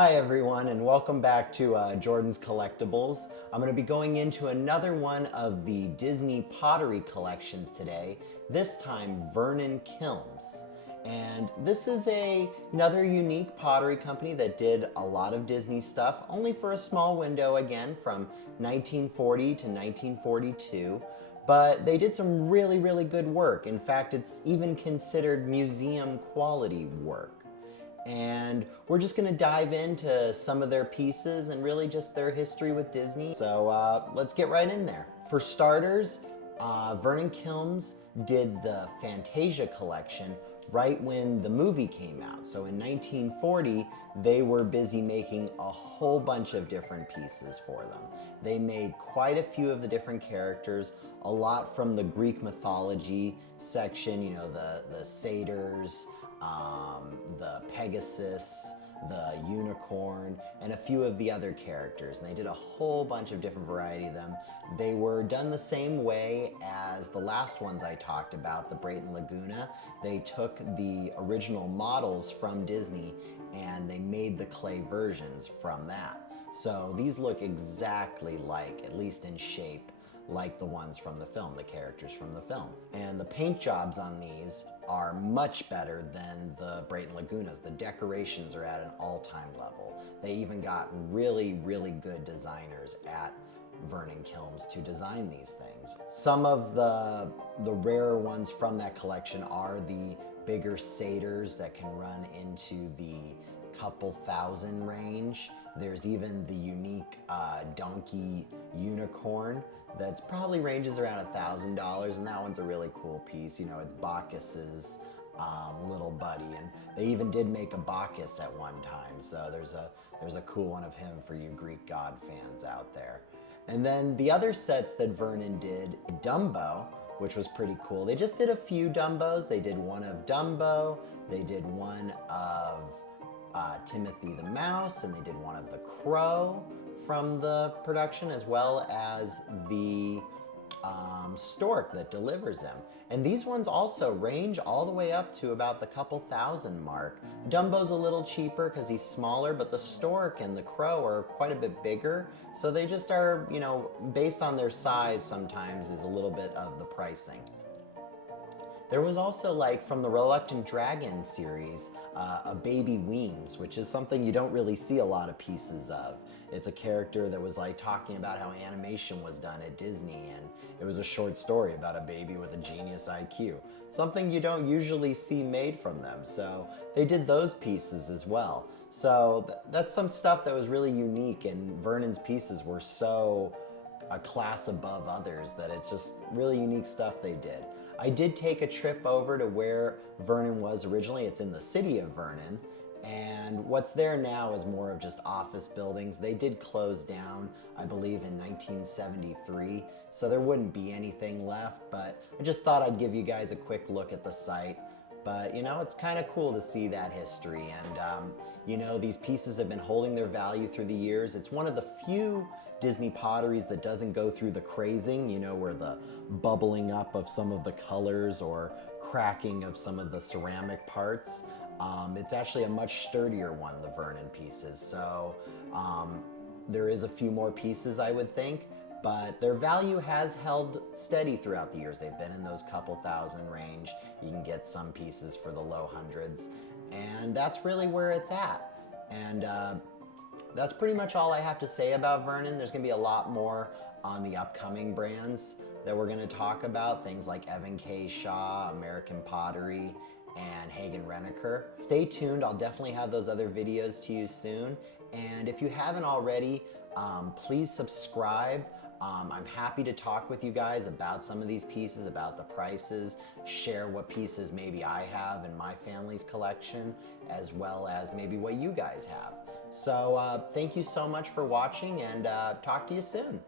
Hi everyone, and welcome back to Jordan's Collectibles. I'm going to be going into another one of the Disney Pottery collections today, this time Vernon Kilns. And this is another unique pottery company that did a lot of Disney stuff, only for a small window again from 1940 to 1942. But they did some really good work. In fact, it's even considered museum quality work. And we're just gonna dive into some of their pieces and really just their history with Disney. So let's get right in there. For starters, Vernon Kilns did the Fantasia collection right when the movie came out. So in 1940, they were busy making a whole bunch of different pieces for them. They made quite a few of the different characters, a lot from the Greek mythology section, you know, the satyrs, the Pegasus, the unicorn, and a few of the other characters. And they did a whole bunch of different variety of them. They were done the same way as the last ones I talked about, the Brayton Laguna. They took the original models from Disney and they made the clay versions from that. So these look exactly like, at least in shape, like the ones from the film, the characters from the film. And the paint jobs on these are much better than the Brayton Lagunas. The decorations are at an all-time level. They even got really good designers at Vernon Kilns to design these things. Some of the rarer ones from that collection are the bigger satyrs that can run into the couple thousand range. There's even the unique donkey unicorn that's probably ranges around $1,000, and that one's a really cool piece. You know, it's Bacchus's little buddy, and they even did make a Bacchus at one time. So there's a cool one of him for you Greek god fans out there. And then the other sets that Vernon did, Dumbo, which was pretty cool. They just did a few Dumbos. They did one of Dumbo, they did one of Timothy the Mouse, and they did one of the Crow from the production, as well as the stork that delivers them. And these ones also range all the way up to about the couple thousand mark. Dumbo's a little cheaper because he's smaller, but the stork and the crow are quite a bit bigger. So they just are, you know, based on their size sometimes is a little bit of the pricing. There was also, like, from the Reluctant Dragon series, a baby Weems, which is something you don't really see a lot of pieces of. It's a character that was like talking about how animation was done at Disney, and it was a short story about a baby with a genius IQ. Something you don't usually see made from them. So they did those pieces as well. So that's some stuff that was really unique, and Vernon's pieces were so a class above others that it's just really unique stuff they did. I did take a trip over to where Vernon was originally. It's in the city of Vernon, and what's there now is more of just office buildings. They did close down, I believe, in 1973, so there wouldn't be anything left, but I just thought I'd give you guys a quick look at the site. But, you know, it's kind of cool to see that history, and, you know, these pieces have been holding their value through the years. It's one of the few Disney potteries that doesn't go through the crazing, you know, where the bubbling up of some of the colors or cracking of some of the ceramic parts. It's actually a much sturdier one, the Vernon pieces. So there is a few more pieces, I would think, but their value has held steady throughout the years. They've been in those couple thousand range. You can get some pieces for the low hundreds, and that's really where it's at. And that's pretty much all I have to say about Vernon. There's gonna be a lot more on the upcoming brands that we're gonna talk about, things like Evan K. Shaw, American Pottery, and Hagen Renaker. Stay tuned, I'll definitely have those other videos to you soon. And if you haven't already, please subscribe. I'm happy to talk with you guys about some of these pieces, about the prices, share what pieces maybe I have in my family's collection, as well as maybe what you guys have. So thank you so much for watching, and talk to you soon.